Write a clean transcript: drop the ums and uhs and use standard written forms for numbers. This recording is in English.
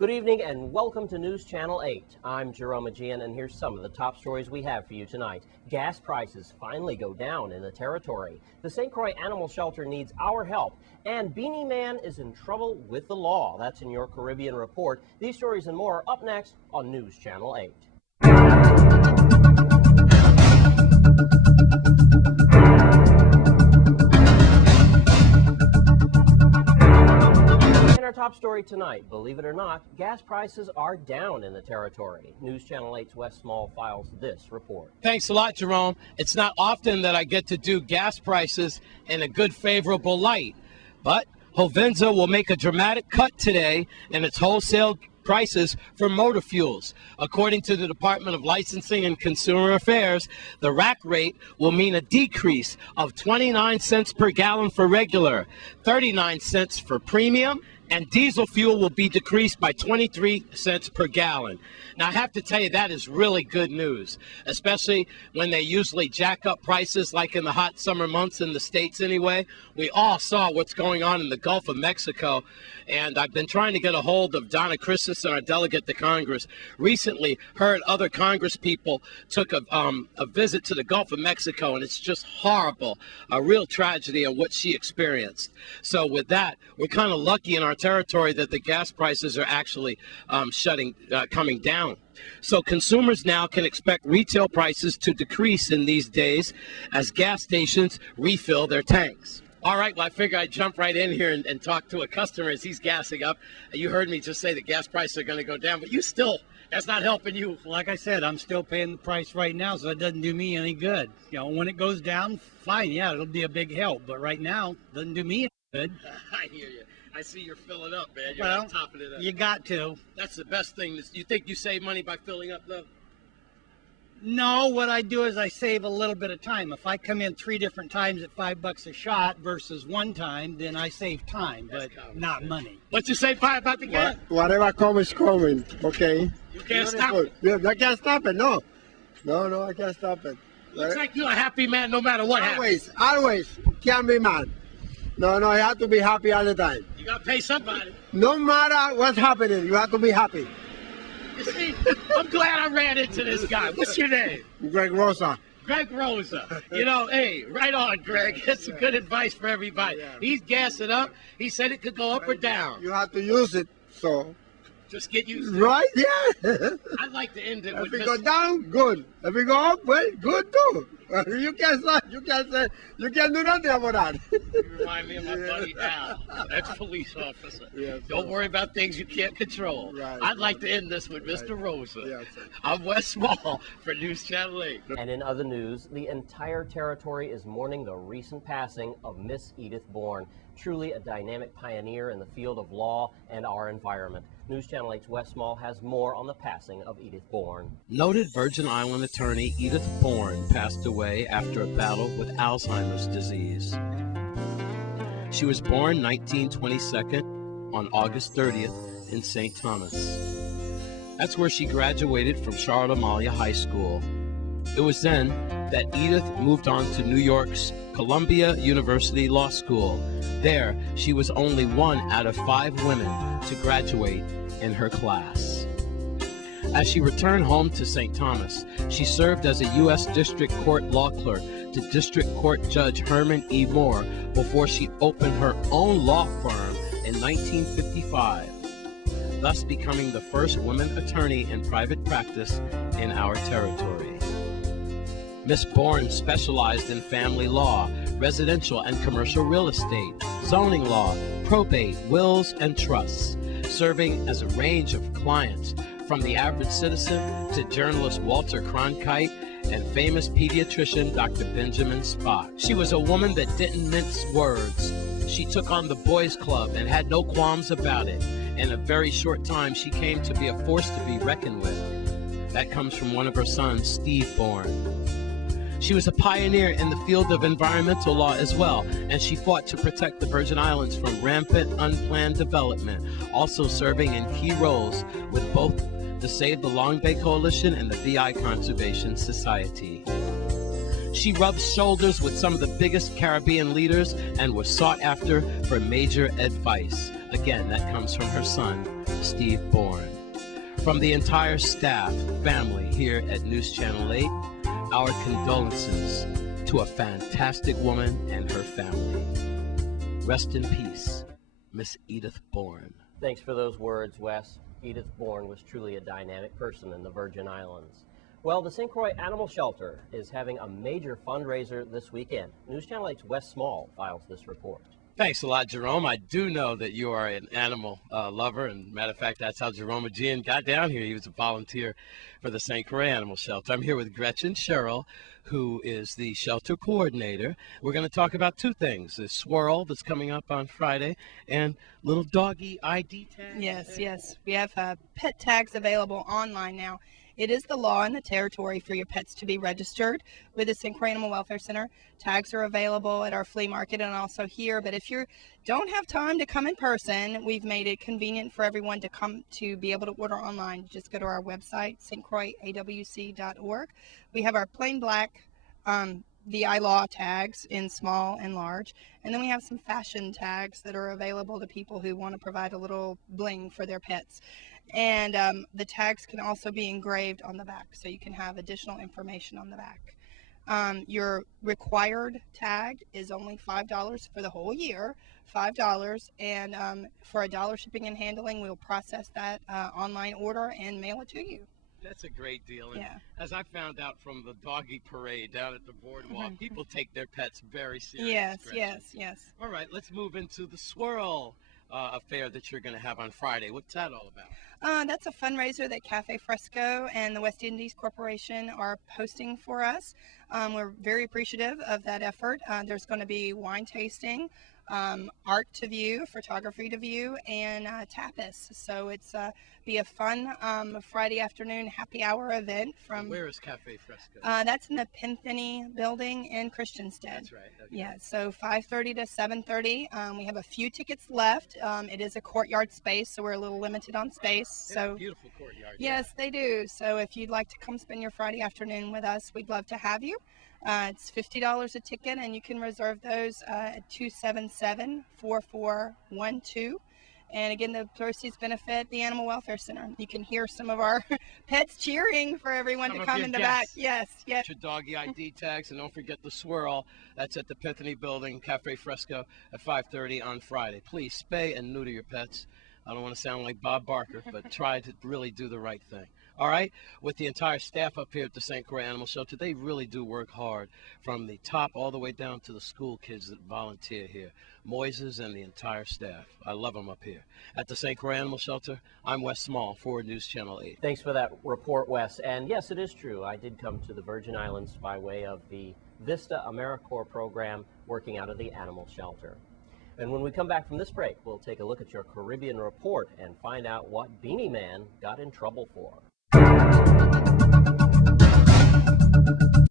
Good evening and welcome to News Channel 8. I'm Jerome Aegean, and here's some of the top stories we have for you tonight. Gas prices finally go down in the territory. The St. Croix Animal Shelter needs our help, and Beanie Man is in trouble with the law. That's in your Caribbean Report. These stories and more up next on News Channel 8. Top story tonight, believe it or not, gas prices are down in the territory. News Channel 8's Wes Small files this report. Thanks a lot, Jerome. It's not often that I get to do gas prices in a good, favorable light, but Hovenza will make a dramatic cut today in its wholesale prices for motor fuels. According to the Department of Licensing and Consumer Affairs, the rack rate will mean a decrease of 29 cents per gallon for regular, 39 cents for premium, and diesel fuel will be decreased by 23 cents per gallon. Now, I have to tell you, that is really good news, especially when they usually jack up prices like in the hot summer months in the States anyway. We all saw what's going on in the Gulf of Mexico, and I've been trying to get a hold of Donna Christensen, our delegate to Congress. Recently heard other Congress people took a visit to the Gulf of Mexico, and it's just horrible, a real tragedy of what she experienced. So with that, we're kind of lucky in our territory that the gas prices are actually coming down. So consumers now can expect retail prices to decrease in these days as gas stations refill their tanks. All right, well, I figure I'd jump right in here and talk to a customer as he's gassing up. You heard me just say that gas prices are going to go down, but you still, that's not helping you. Like I said, I'm still paying the price right now, so it doesn't do me any good. You know, when it goes down, fine, yeah, it'll be a big help, but right now, it doesn't do me any good. I hear you. I see you're filling up, man. You're Well, not topping it up. You got to. That's the best thing. You think you save money by filling up, though? No, what I do is I save a little bit of time. If I come in 3 different times at $5 a shot versus one time, then I save time, but not money. What you say, Pi, about the gas? Whatever comes is coming, okay? You can't stop it. Yeah, I can't stop it, no. No, I can't stop it. Looks like you're a happy man no matter what happens. Always. Can't be mad. No, you have to be happy all the time. You got to pay somebody. No matter what's happening, you have to be happy. You see, I'm glad I ran into this guy. What's your name? Greg Rosa. Greg Rosa. You know, hey, right on, Greg. That's some good advice for everybody. Yeah. He's gassing up. He said it could go up or down. You have to use it, so. Just get used to it. Right, yeah. I'd like to end it If with we this. go down, good. If we go up, well, good too. You can't do nothing about that. You remind me of my buddy Al, ex-police officer. Yes, Don't worry about things you can't control. Right. I'd like to end this with Mr. Rosa. Yes. I'm Wes Small for News Channel 8. And in other news, the entire territory is mourning the recent passing of Miss Edith Bornn, truly a dynamic pioneer in the field of law and our environment. News Channel 8's Wes Small has more on the passing of Edith Bornn. Noted Virgin Island attorney Edith Bornn passed away after a battle with Alzheimer's disease. She was born 1922 on August 30th in St. Thomas. That's where she graduated from Charlotte Amalia High School. It was then that Edith moved on to New York's Columbia University Law School. There, she was only 1 out of 5 women to graduate in her class. As she returned home to St. Thomas, she served as a U.S. District Court law clerk to District Court Judge Herman E. Moore before she opened her own law firm in 1955, thus becoming the first woman attorney in private practice in our territory. Miss Bornn specialized in family law, residential and commercial real estate, zoning law, probate, wills, and trusts, serving as a range of clients from the average citizen to journalist Walter Cronkite and famous pediatrician Dr. Benjamin Spock. She was a woman that didn't mince words. She took on the boys' club and had no qualms about it. In a very short time, she came to be a force to be reckoned with. That comes from one of her sons, Steve Bornn. She was a pioneer in the field of environmental law as well, and she fought to protect the Virgin Islands from rampant, unplanned development, also serving in key roles with both the Save the Long Bay Coalition and the VI Conservation Society. She rubbed shoulders with some of the biggest Caribbean leaders and was sought after for major advice. Again, that comes from her son, Steve Bornn. From the entire staff, family here at News Channel 8, our condolences to a fantastic woman and her family. Rest in peace, Miss Edith Bornn. Thanks for those words, Wes. Edith Bornn was truly a dynamic person in the Virgin Islands. Well, the St. Croix Animal Shelter is having a major fundraiser this weekend. News Channel 8's Wes Small files this report. Thanks a lot, Jerome. I do know that you are an animal lover, and matter of fact, that's how Jerome Aegean got down here. He was a volunteer for the St. Croix Animal Shelter. I'm here with Gretchen Sherrill, who is the shelter coordinator. We're going to talk about two things: the swirl that's coming up on Friday and little doggy ID tags. Yes. We have pet tags available online now. It is the law in the territory for your pets to be registered with the St. Croix Animal Welfare Center. Tags are available at our flea market and also here. But if you don't have time to come in person, we've made it convenient for everyone to come to be able to order online. Just go to our website, stcroixawc.org. We have our plain black VI law tags in small and large. And then we have some fashion tags that are available to people who want to provide a little bling for their pets. And the tags can also be engraved on the back, so you can have additional information on the back. Your required tag is only $5 for the whole year, $5, and for $1 shipping and handling, we'll process that online order and mail it to you. That's a great deal. And Yeah. as I found out from the doggy parade down at the boardwalk, people take their pets very seriously. Yes. All right, let's move into the swirl affair that you're going to have on Friday. What's that all about? That's a fundraiser that Cafe Fresco and the West Indies Corporation are hosting for us. We're very appreciative of that effort. There's going to be wine tasting, art to view, photography to view, and tapas. So it's be a fun Friday afternoon happy hour event. From Where is Cafe Fresco? That's in the Pinthony building in Christianstead. That's right. Okay. Yeah, so 5:30 to 7:30. We have a few tickets left. It is a courtyard space, so we're a little limited on space. They have So a beautiful courtyard. yes, they do. So if you'd like to come spend your Friday afternoon with us, we'd love to have you. It's $50 a ticket, and you can reserve those at 277-4412. And again, the proceeds benefit the Animal Welfare Center. You can hear some of our pets cheering for everyone Some to of come your in the back. guests. Yes. Get your doggy ID tags, and don't forget the swirl. That's at the Pinthony building, Cafe Fresco, at 5:30 on Friday. Please spay and neuter your pets. I don't want to sound like Bob Barker, but try to really do the right thing. All right? With the entire staff up here at the St. Croix Animal Shelter, they really do work hard from the top all the way down to the school kids that volunteer here. Moises and the entire staff. I love them up here. At the St. Croix Animal Shelter, I'm Wes Small for News Channel 8. Thanks for that report, Wes. And yes, it is true. I did come to the Virgin Islands by way of the Vista AmeriCorps program working out of the animal shelter. And when we come back from this break, we'll take a look at your Caribbean report and find out what Beanie Man got in trouble for.